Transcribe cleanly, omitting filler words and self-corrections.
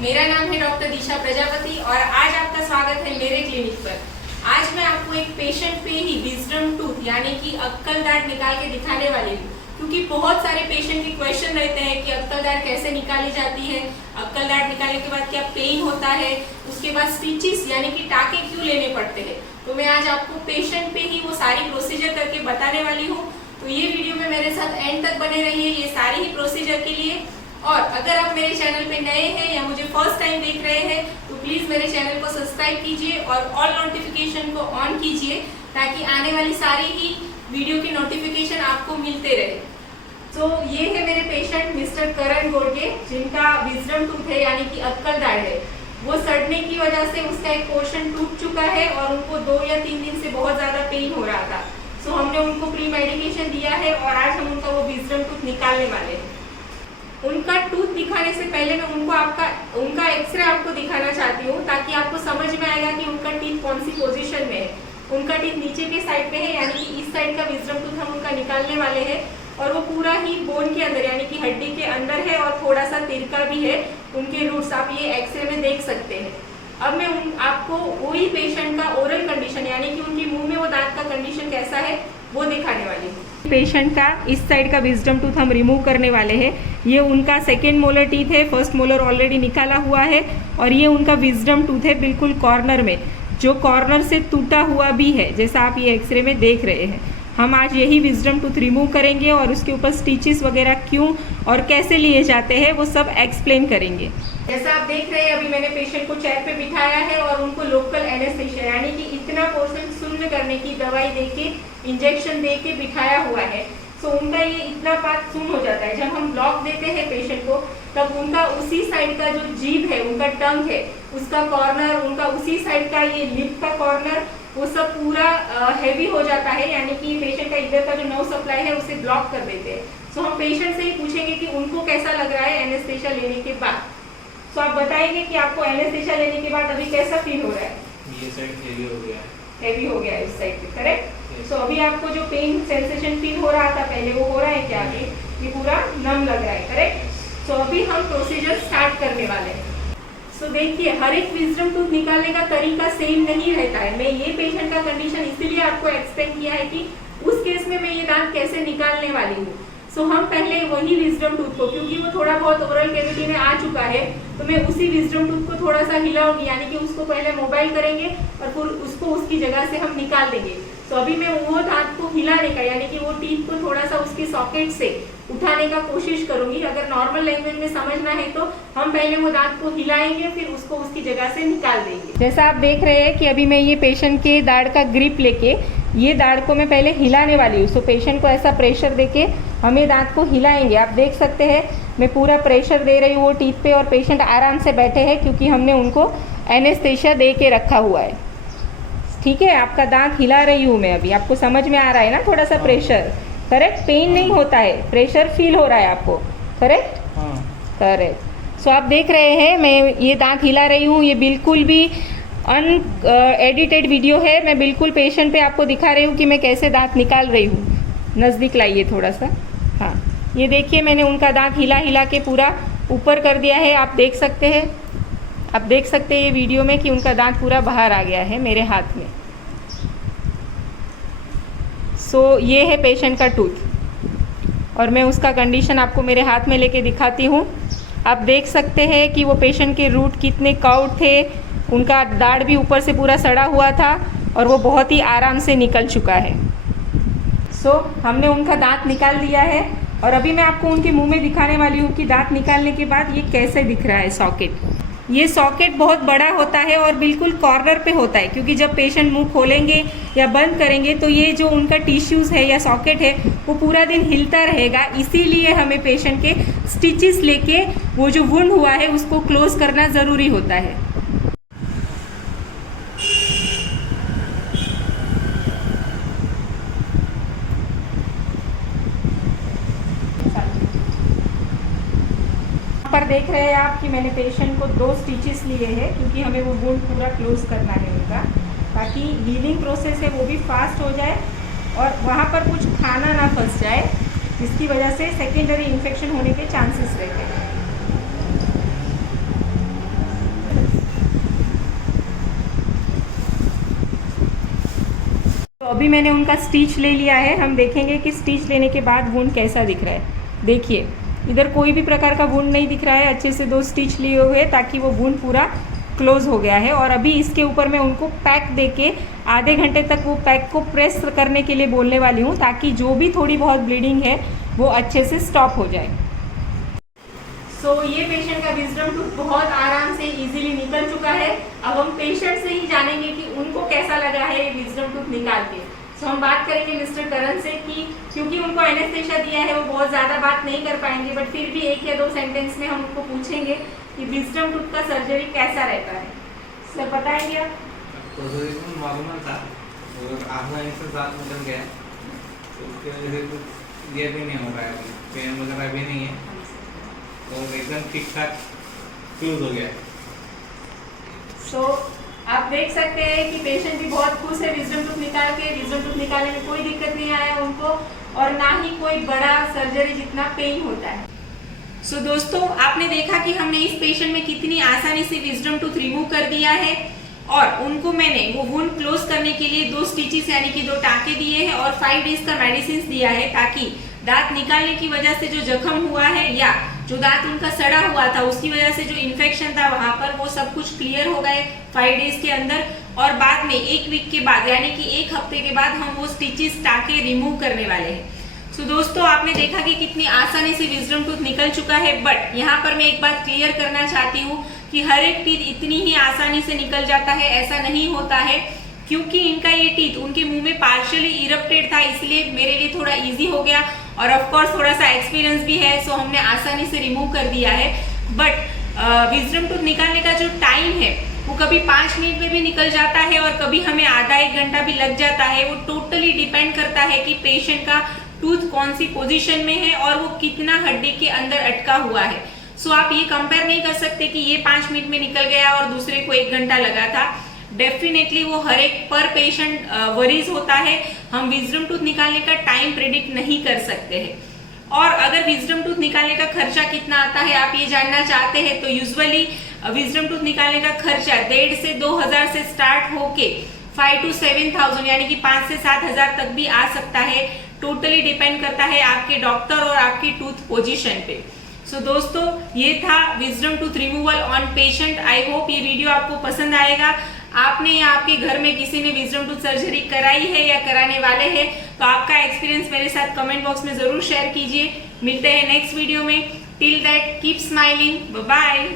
मेरा नाम है डॉक्टर दिशा प्रजापति और आज आपका स्वागत है मेरे क्लिनिक पर। आज मैं आपको एक पेशेंट पे ही विजडम टूथ यानी कि अक्कल दाढ़ निकाल के दिखाने वाली हूँ, क्योंकि बहुत सारे पेशेंट के क्वेश्चन रहते हैं कि अक्कल दाढ़ कैसे निकाली जाती है, अक्कल दाढ़ निकालने के बाद क्या पेन होता है, उसके बाद स्टिचेस यानी कि टाके क्यों लेने पड़ते हैं। तो मैं आज आपको पेशेंट पे ही वो सारी प्रोसीजर करके बताने वाली हूँ। तो ये वीडियो में मेरे साथ एंड तक बने रहिए ये सारी ही प्रोसीजर के लिए। और अगर आप मेरे चैनल पे नए हैं या मुझे फर्स्ट टाइम देख रहे हैं तो प्लीज मेरे चैनल को सब्सक्राइब कीजिए और ऑल नोटिफिकेशन को ऑन कीजिए, ताकि आने वाली सारी ही वीडियो की नोटिफिकेशन आपको मिलते रहे। तो ये है मेरे पेशेंट मिस्टर करण गोडगे, जिनका विजडम टूथ है यानी कि अक्कल दाढ़ है। वो सड़ने की वजह से उसका एक पोर्शन टूट चुका है और उनको 2 या 3 दिन से बहुत ज्यादा पेन हो रहा था। सो हमने उनको प्री मेडिकेशन दिया है और आज हम उनका वो विजडम टूथ निकालने वाले हैं। उनका टूथ दिखाने से पहले मैं उनका एक्सरे आपको दिखाना चाहती हूँ, ताकि आपको समझ में आएगा कि उनका टीथ कौन सी पोजीशन में है। उनका टीथ नीचे के साइड पे है, यानी कि इस साइड का विजडम टूथ हम उनका निकालने वाले हैं और वो पूरा ही बोन के अंदर यानी कि हड्डी के अंदर है और थोड़ा सा तिरका भी है। उनके रूट्स आप ये एक्सरे में देख सकते हैं। अब मैं आपको वही पेशेंट का ओरल कंडीशन यानी कि उनके मुंह में वो दांत का कंडीशन कैसा है वो दिखाने वाली हूँ। पेशेंट का इस साइड का विजडम टूथ हम रिमूव करने वाले हैं। ये उनका सेकेंड मोलर टीथ है, फर्स्ट मोलर ऑलरेडी निकाला हुआ है और ये उनका विजडम टूथ है बिल्कुल कॉर्नर में, जो कॉर्नर से टूटा हुआ भी है, जैसा आप ये एक्सरे में देख रहे हैं। हम आज यही विजडम टूथ रिमूव करेंगे और उसके ऊपर स्टिचेस वगैरह क्यों और कैसे लिए जाते हैं वो सब एक्सप्लेन करेंगे। जैसा आप देख रहे हैं अभी मैंने पेशेंट को चेयर पे बिठाया है और उनको लोकल एनेस्थेशिया यानी कि इतना पोर्शन शून्य करने की दवाई देके इंजेक्शन देके बिठाया हुआ है। सो उनका ये इतना पार्ट सुन हो जाता है। जब हम ब्लॉक देते हैं पेशेंट को तब उनका उसी साइड का जो जीभ है, उनका टंग है, उसका कॉर्नर, उनका उसी साइड का ये लिप का कॉर्नर, वो सब पूरा हैवी हो जाता है, यानी कि पेशेंट का इधर का जो नर्व सप्लाई है उसे ब्लॉक कर देते हैं। सो हम पेशेंट से ही पूछेंगे कि उनको कैसा लग रहा है एनेस्थेशिया लेने के बाद। सो आप बताएंगे कि आपको एनेस्थेशिया लेने के बाद अभी कैसा फील हो रहा है? ये साइड हेवी हो गया है। हेवी हो गया है इस साइड पे, करेक्ट? सो अभी आपको जो पेन सेंसेशन फील हो रहा था पहले वो हो रहा है क्या? अभी ये पूरा नम लग रहा है, करेक्ट? सो अभी हम प्रोसीजर स्टार्ट करने वाले हैं। सो देखिए हर एक विजडम टूथ निकालने का तरीका सेम नहीं रहता है। मैं ये पेशेंट का कंडीशन इसीलिए आपको एक्सप्लेन किया है कि उस केस में मैं ये दांत कैसे निकालने वाली हूँ। सो हम पहले वही विजडम टूथ को, क्योंकि वो थोड़ा बहुत ओरल कैविटी में आ चुका है, तो मैं उसी विजडम टूथ को थोड़ा सा हिलाऊंगी, यानी कि उसको पहले मोबाइल करेंगे और फिर उसको उसकी जगह से हम निकाल देंगे। तो अभी मैं वो दांत को हिलाने का यानी कि वो टीथ को थोड़ा सा उसके सॉकेट से उठाने का कोशिश करूंगी। अगर नॉर्मल लैंग्वेज में समझना है तो हम पहले वो दांत को हिलाएंगे फिर उसको उसकी जगह से निकाल देंगे। जैसा आप देख रहे हैं कि अभी मैं ये पेशेंट के दाढ़ का ग्रिप लेके ये दाढ़ को मैं पहले हिलाने वाली हूँ। सो पेशेंट को ऐसा प्रेशर देके हम ये दांत को हिलाएंगे। आप देख सकते हैं मैं पूरा प्रेशर दे रही हूँ वो टीथ पे और पेशेंट आराम से बैठे हैं, क्योंकि हमने उनको एनेस्थेशिया दे के रखा हुआ है। ठीक है, आपका दांत हिला रही हूँ मैं अभी, आपको समझ में आ रहा है ना? थोड़ा सा प्रेशर, करेक्ट? पेन नहीं होता है, प्रेशर फील हो रहा है आपको, करेक्ट? करेक्ट। सो आप देख रहे हैं मैं ये दांत हिला रही हूँ। ये बिल्कुल भी एडिटेड वीडियो है। मैं बिल्कुल पेशेंट पे आपको दिखा रही हूँ कि मैं कैसे दांत निकाल रही हूँ। नज़दीक लाइए थोड़ा सा। हाँ, ये देखिए मैंने उनका दांत हिला हिला के पूरा ऊपर कर दिया है। आप देख सकते हैं, आप देख सकते हैं ये वीडियो में कि उनका दांत पूरा बाहर आ गया है मेरे हाथ में। सो ये है पेशेंट का टूथ और मैं उसका कंडीशन आपको मेरे हाथ में लेके दिखाती हूँ। आप देख सकते हैं कि वो पेशेंट के रूट कितने कर्व्ड थे, उनका दाढ़ भी ऊपर से पूरा सड़ा हुआ था और वो बहुत ही आराम से निकल चुका है। सो हमने उनका दांत निकाल दिया है और अभी मैं आपको उनके मुंह में दिखाने वाली हूँ कि दांत निकालने के बाद ये कैसे दिख रहा है सॉकेट। ये सॉकेट बहुत बड़ा होता है और बिल्कुल कॉर्नर पे होता है, क्योंकि जब पेशेंट मुंह खोलेंगे या बंद करेंगे तो ये जो उनका टिश्यूज़ है या सॉकेट है वो पूरा दिन हिलता रहेगा। इसीलिए हमें पेशेंट के स्टिचेस लेके वो जो वुंड हुआ है उसको क्लोज करना ज़रूरी होता है। पर देख रहे हैं आप कि मैंने पेशेंट को 2 स्टिचेस लिए हैं, क्योंकि हमें वो वुंड पूरा क्लोज करना है उनका, ताकि हीलिंग प्रोसेस है वो भी फास्ट हो जाए और वहाँ पर कुछ खाना ना फंस जाए, जिसकी वजह से सेकेंडरी इन्फेक्शन होने के चांसेस रहते हैं। अभी मैंने उनका स्टिच ले लिया है। हम देखेंगे कि स्टिच लेने के बाद वुंड कैसा दिख रहा है। देखिए इधर कोई भी प्रकार का वुंड नहीं दिख रहा है, अच्छे से 2 स्टिच लिए हुए ताकि वो वुंड पूरा क्लोज हो गया है। और अभी इसके ऊपर मैं उनको पैक देके आधे घंटे तक वो पैक को प्रेस करने के लिए बोलने वाली हूँ, ताकि जो भी थोड़ी बहुत ब्लीडिंग है वो अच्छे से स्टॉप हो जाए। ये पेशेंट का विजडम टूथ बहुत आराम से इजीली निकल चुका है। अब हम पेशेंट से ही जानेंगे कि उनको कैसा लगा है ये विजडम टूथ निकाल के। हम बात करेंगे मिस्टर करण से कि क्योंकि उनको एनेस्थेशिया दिया है वो बहुत ज़्यादा बात नहीं कर पाएंगे, बट फिर भी 1 या 2 सेंटेंस में हम उनको पूछेंगे कि विजडम टूथ का सर्जरी कैसा रहता है। सर बताएंगे आप? तो नॉर्मल था और आधा इंच से ज़्यादा निकल गया, तो उसके वजह से कुछ ये भी नहीं हो रहा है, पेन वगैरह भी नहीं है, और एकदम ठीक ठाक क्लोज हो गया। आप देख सकते हैं कि पेशेंट भी बहुत खुश है विजडम टूथ निकाल के। विजडम टूथ निकालने में कोई दिक्कत नहीं आया उनको, और ना ही कोई बड़ा सर्जरी जितना पेन होता है। दोस्तों आपने देखा कि हमने इस पेशेंट में कितनी आसानी से विजडम टूथ रिमूव कर दिया है, और उनको मैंने वो वुंड क्लोज करने के लिए 2 स्टिचेस यानी कि 2 टाँके दिए हैं और 5 डेज का मेडिसिन दिया है, ताकि दांत निकालने की वजह से जो जख्म हुआ है या जो दांत उनका सड़ा हुआ था उसकी वजह से जो इन्फेक्शन था वहां पर, वो सब कुछ क्लियर हो गए 5 डेज के अंदर। और बाद में 1 वीक के बाद यानी कि 1 हफ्ते के बाद हम वो स्टिचेस टाँके रिमूव करने वाले हैं। दोस्तों आपने देखा कि कितनी आसानी से विजडम टूथ निकल चुका है। बट यहाँ पर मैं एक बात क्लियर करना चाहती हूँ कि हर एक टीथ इतनी ही आसानी से निकल जाता है, ऐसा नहीं होता है, क्योंकि इनका ये टीथ उनके मुंह में पार्शियली इरप्टेड था, इसलिए मेरे लिए थोड़ा इजी हो गया, और ऑफ कोर्स थोड़ा सा एक्सपीरियंस भी है, सो हमने आसानी से रिमूव कर दिया है। बट विजडम टूथ निकालने का जो टाइम है वो कभी 5 मिनट में भी निकल जाता है और कभी हमें आधा 1 घंटा भी लग जाता है। वो टोटली डिपेंड करता है कि पेशेंट का टूथ कौन सी पोजीशन में है और वो कितना हड्डी के अंदर अटका हुआ है। आप ये कंपेयर नहीं कर सकते कि ये 5 मिनट में निकल गया और दूसरे को 1 घंटा लगा था। डेफिनेटली वो हर एक पर पेशेंट वरीज होता है। हम विजडम टूथ निकालने का टाइम प्रेडिक्ट नहीं कर सकते हैं। और अगर विजडम टूथ निकालने का खर्चा कितना आता है आप ये जानना चाहते हैं, तो यूजुअली विजडम टूथ निकालने का खर्चा 1,500 से 2,000 से स्टार्ट होके 5 to 7,000 यानी कि 5 से 7,000 तक भी आ सकता है। टोटली डिपेंड करता है आपके डॉक्टर और आपकी टूथ पोजीशन पे। दोस्तों ये था wisdom tooth removal on patient. I hope ये वीडियो आपको पसंद आएगा। आपने या आपके घर में किसी ने विजडम टूथ सर्जरी कराई है या कराने वाले हैं, तो आपका एक्सपीरियंस मेरे साथ कमेंट बॉक्स में जरूर शेयर कीजिए। मिलते हैं नेक्स्ट वीडियो में। Till that keep smiling, bye bye.